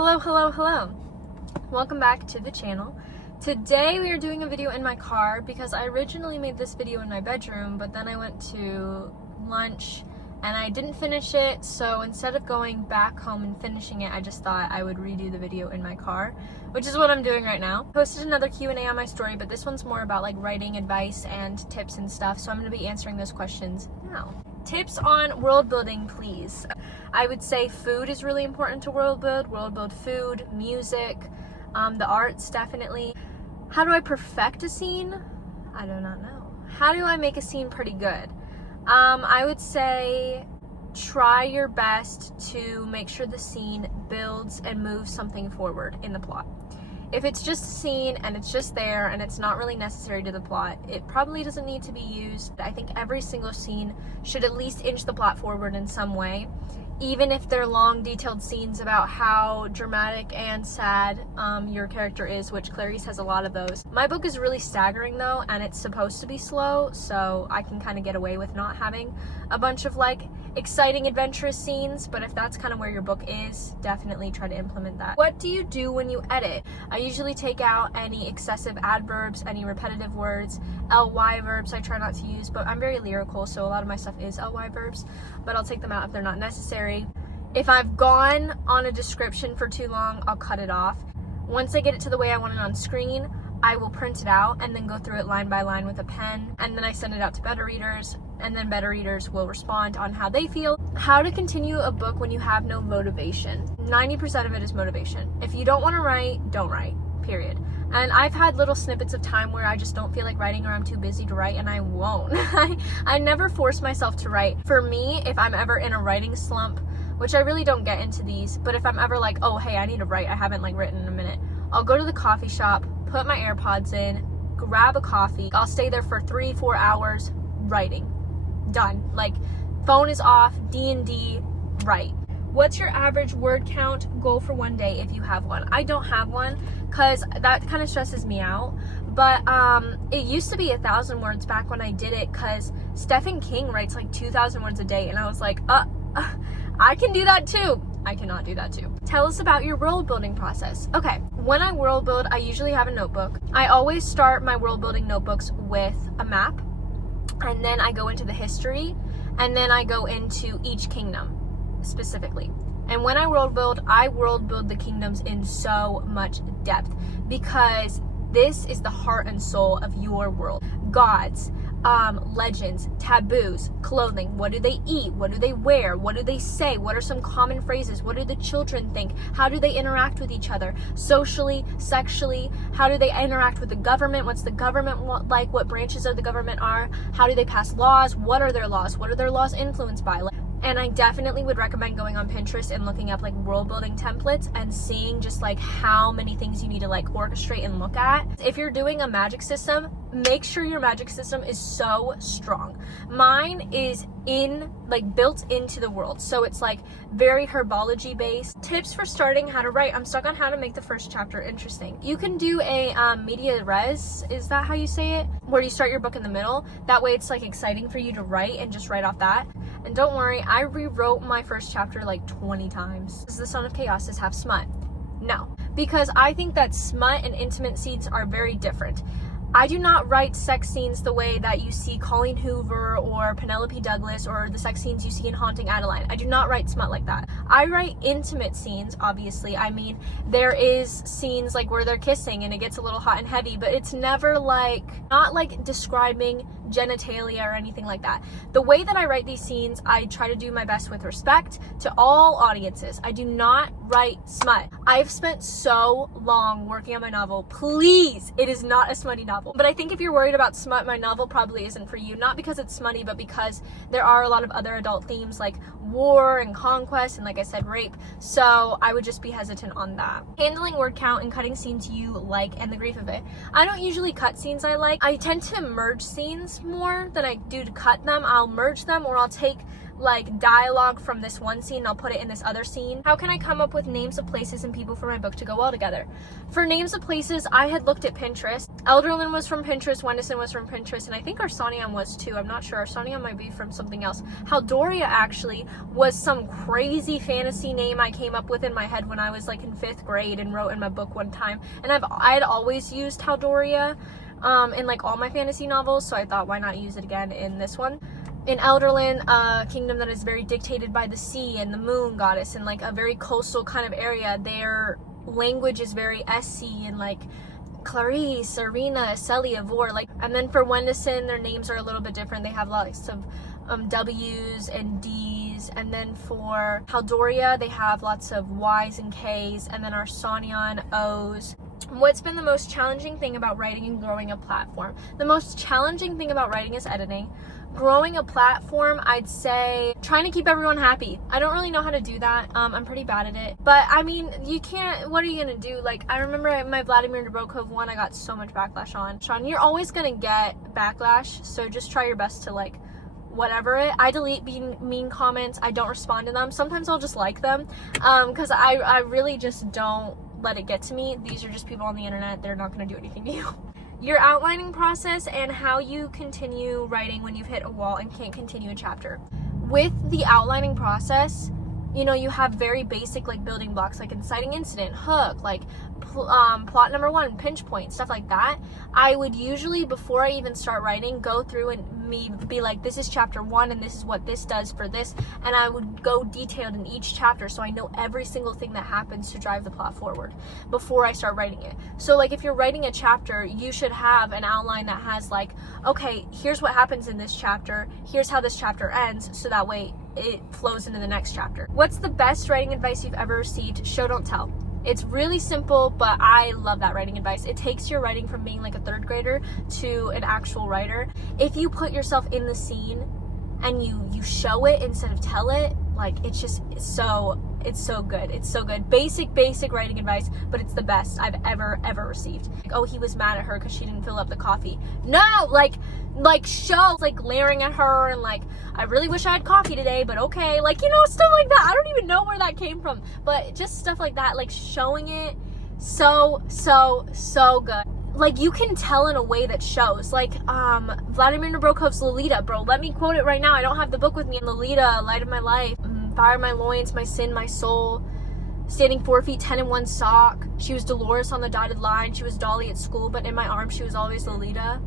Hello. Welcome back to the channel. Today we are doing a video in my car because I originally made this video in my bedroom, but then I went to lunch and I didn't finish it, so instead of going back home and finishing it, I just thought I would redo the video in my car, which is what I'm doing right now. Posted another Q&A on my story, but this one's more about like writing advice and tips and stuff, so I'm going to be answering those questions now. Tips on world building, please. I would say food is really important to world build food, music, the arts definitely. How do I perfect a scene? I do not know. How do I make a scene pretty good? I would say try your best to make sure the scene builds and moves something forward in the plot. If it's just a scene and it's just there and it's not really necessary to the plot, it probably doesn't need to be used. I think every single scene should at least inch the plot forward in some way, even if they're long, detailed scenes about how dramatic and sad your character is, which Clarice has a lot of those. My book is really staggering though, and it's supposed to be slow, so I can kind of get away with not having a bunch of like exciting, adventurous scenes, but if that's kind of where your book is, definitely try to implement that. What do you do when you edit? I usually take out any excessive adverbs, any repetitive words, ly verbs I try not to use, but I'm very lyrical, so a lot of my stuff is ly verbs, but I'll take them out if they're not necessary. If I've gone on a description for too long, I'll cut it off. Once I get it to the way I want it on screen, I will print it out and then go through it line by line with a pen, and then I send it out to beta readers, and then beta readers will respond on how they feel. How to continue a book when you have no motivation. 90% of it is motivation. If you don't want to write, don't write, period. And I've had little snippets of time where I just don't feel like writing or I'm too busy to write, and I won't. I never force myself to write. For me, if I'm ever in a writing slump, which I really don't get into these, but if I'm ever like, oh hey, I need to write, I haven't like written in a minute, I'll go to the coffee shop, put my AirPods in, grab a coffee, I'll stay there for 3-4 hours writing. Done. Like, phone is off, D&D, write. What's your average word count goal for one day if you have one? I don't have one because that kind of stresses me out, but it used to be 1,000 words back when I did it because Stephen King writes like 2,000 words a day, and I was like, I can do that too. I cannot do that too. Tell us about your world building process. Okay, when I world build, I usually have a notebook. I always start my world building notebooks with a map, and then I go into the history, and then I go into each kingdom specifically. And when I world build the kingdoms in so much depth because this is the heart and soul of your world. Gods, legends, taboos, clothing, what do they eat, what do they wear, what do they say, what are some common phrases, what do the children think, how do they interact with each other, socially, sexually, how do they interact with the government, what's the government like, what branches of the government are, how do they pass laws, what are their laws influenced by. And I definitely would recommend going on Pinterest and looking up like world building templates and seeing just like how many things you need to like orchestrate and look at. If you're doing a magic system, make sure your magic system is so strong. Mine is built into the world, so it's like very herbology based. Tips for starting how to write. I'm stuck on how to make the first chapter interesting. You can do a media res, is that how you say it? Where you start your book in the middle. That way it's like exciting for you to write and just write off that. And don't worry, I rewrote my first chapter like 20 times. Does the Son of Chaos have smut? No, because I think that smut and intimate scenes are very different. I do not write sex scenes the way that you see Colleen Hoover or Penelope Douglas or the sex scenes you see in Haunting Adeline. I do not write smut like that. I write intimate scenes, obviously. I mean, there is scenes like where they're kissing and it gets a little hot and heavy, but it's never like, not like describing genitalia or anything like that. The way that I write these scenes, I try to do my best with respect to all audiences. I do not write smut. I've spent so long working on my novel. Please, it is not a smutty novel. But I think if you're worried about smut, my novel probably isn't for you. Not because it's smutty, but because there are a lot of other adult themes like war and conquest and, like I said, rape. So I would just be hesitant on that. Handling word count and cutting scenes you like and the grief of it. I don't usually cut scenes I like. I tend to merge scenes more than I do to cut them. I'll merge them, or I'll take like dialogue from this one scene and I'll put it in this other scene. How can I come up with names of places and people for my book to go well together? For names of places, I had looked at Pinterest. Elderlin was from Pinterest, Wendison was from Pinterest, and I think Arsanian was too. I'm not sure. Arsanian might be from something else. Haldoria actually was some crazy fantasy name I came up with in my head when I was like in 5th grade and wrote in my book one time. And I'd always used Haldoria in like all my fantasy novels, so I thought, why not use it again in this one? In Elderland, a kingdom that is very dictated by the sea and the moon goddess, and like a very coastal kind of area, their language is very SC and like Clarice, Serena, Celia, Vor, like. And then for Wendison, their names are a little bit different. They have lots of W's and D's. And then for Haldoria, they have lots of Y's and K's. And then our Sonyan, O's. What's been the most challenging thing about writing and growing a platform? The most challenging thing about writing is editing. Growing a platform, I'd say trying to keep everyone happy. I don't really know how to do that. I'm pretty bad at it. But I mean, you can't, what are you gonna do? Like, I remember my Vladimir Nabokov one, I got so much backlash on. Sean, you're always gonna get backlash, so just try your best to like whatever it. I delete mean comments. I don't respond to them. Sometimes I'll just like them because I really just don't let it get to me. These are just people on the internet. They're not going to do anything to you. Your outlining process and how you continue writing when you've hit a wall and can't continue a chapter. With the outlining process, you know, you have very basic like building blocks, like inciting incident, hook, like plot number 1, pinch point, stuff like that. I would usually, before I even start writing, go through and be like, this is chapter 1 and this is what this does for this, and I would go detailed in each chapter so I know every single thing that happens to drive the plot forward before I start writing it. So like if you're writing a chapter, you should have an outline that has like, okay, here's what happens in this chapter, here's how this chapter ends, so that way it flows into the next chapter. What's the best writing advice you've ever received? Show, don't tell. It's really simple, but I love that writing advice. It takes your writing from being like a 3rd grader to an actual writer. If you put yourself in the scene and you show it instead of tell it, like it's so good. It's so good. Basic writing advice, but it's the best I've ever received. Like, oh, he was mad at her because she didn't fill up the coffee. No, like show, like glaring at her and like, I really wish I had coffee today, but okay, like, you know, stuff like that. I don't even know where that came from, but just stuff like that, like showing it so good. Like you can tell in a way that shows. Like Vladimir Nabokov's Lolita, bro. Let me quote it right now. I don't have the book with me. Lolita, light of my life, fire of my loins, my sin, my soul. Standing 4 feet 10 in 1 sock. She was Dolores on the dotted line. She was Dolly at school, but in my arms she was always Lolita.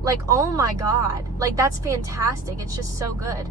Like, oh my god. Like, that's fantastic. It's just so good.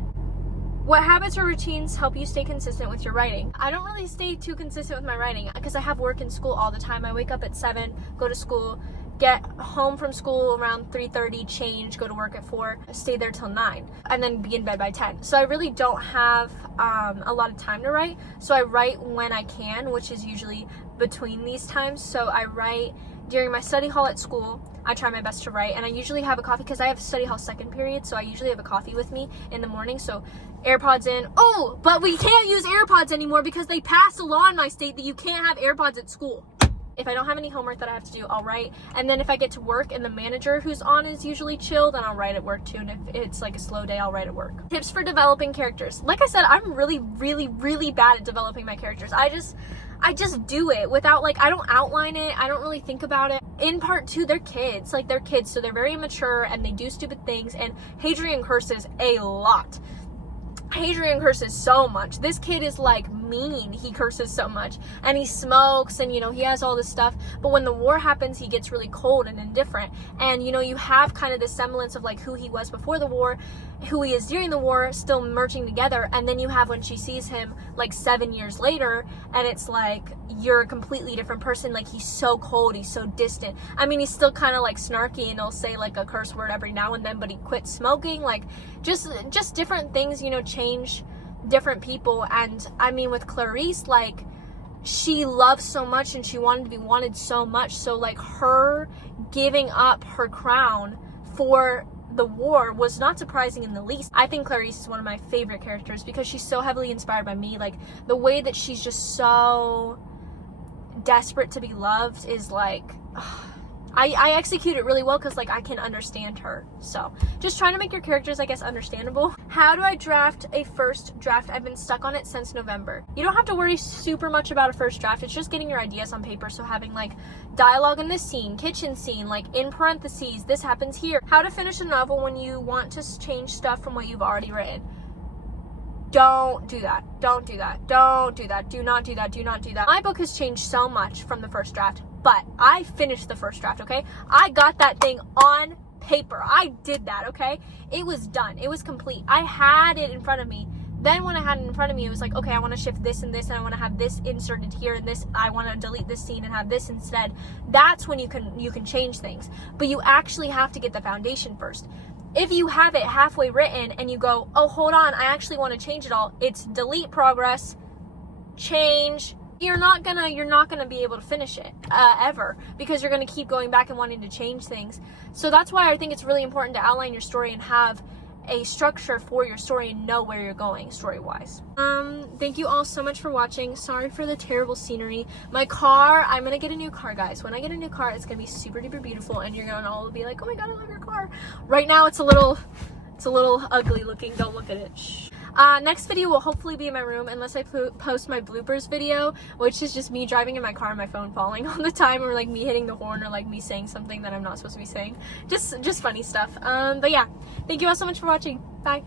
What habits or routines help you stay consistent with your writing? I don't really stay too consistent with my writing because I have work and school all the time. I wake up at 7, go to school, get home from school around 3:30, change, go to work at 4, stay there till 9, and then be in bed by 10. So I really don't have a lot of time to write. So I write when I can, which is usually between these times. So I write during my study hall at school. I try my best to write, and I usually have a coffee because I have study hall 2nd period, so I usually have a coffee with me in the morning. So AirPods in. Oh, but we can't use AirPods anymore because they passed a law in my state that you can't have AirPods at school. If I don't have any homework that I have to do, I'll write. And then if I get to work and the manager who's on is usually chill, then I'll write at work too. And if it's like a slow day, I'll write at work. Tips for developing characters. Like I said, I'm really bad at developing my characters. I just do it without, like, I don't outline it. I don't really think about it. In part 2, they're kids. Like, they're kids, so they're very immature and they do stupid things. And Hadrian curses a lot. Hadrian curses so much. This kid is like mean. He curses so much and he smokes and, you know, he has all this stuff. But when the war happens, he gets really cold and indifferent. And, you know, you have kind of this semblance of like who he was before the war, who he is during the war, still merging together. And then you have when she sees him like 7 years later and it's like, you're a completely different person. Like, he's so cold, he's so distant. I mean, he's still kind of like snarky and he'll say like a curse word every now and then, but he quit smoking. Like, just different things, you know, change different people. And I mean, with Clarice, like, she loves so much and she wanted to be wanted so much. So like, her giving up her crown for the war was not surprising in the least. I think Clarice is one of my favorite characters because she's so heavily inspired by me. Like, the way that she's just so desperate to be loved is like, I execute it really well because like I can understand her. So just trying to make your characters, I guess, understandable. How do I draft a first draft? I've been stuck on it since November. You don't have to worry super much about a first draft. It's just getting your ideas on paper. So having like dialogue in this scene, kitchen scene, like in parentheses, this happens here. How to finish a novel when you want to change stuff from what you've already written. Don't do that. Don't do that. Don't do that. Do not do that. Do not do that. My book has changed so much from the first draft, but I finished the first draft, okay? I got that thing on paper. I did that, okay? It was done. It was complete. I had it in front of me. Then when I had it in front of me, it was like, okay, I want to shift this and this, and I want to have this inserted here, and this, I want to delete this scene and have this instead. That's when you can change things. But you actually have to get the foundation first. If you have it halfway written and you go, oh, hold on, I actually want to change it all, it's delete progress, change. You're not gonna be able to finish it ever, because you're gonna keep going back and wanting to change things. So that's why I think it's really important to outline your story and have a structure for your story and know where you're going story-wise. Thank you all so much for watching. Sorry for the terrible scenery. My car, I'm gonna get a new car, guys. When I get a new car, it's gonna be super duper beautiful, and you're gonna all be like, oh my god, I love your car. Right now it's a little ugly looking. Don't look at it. Shh. Next video will hopefully be in my room, unless I post my bloopers video, which is just me driving in my car and my phone falling all the time, or like me hitting the horn, or like me saying something that I'm not supposed to be saying. Just funny stuff. But yeah, thank you all so much for watching. Bye.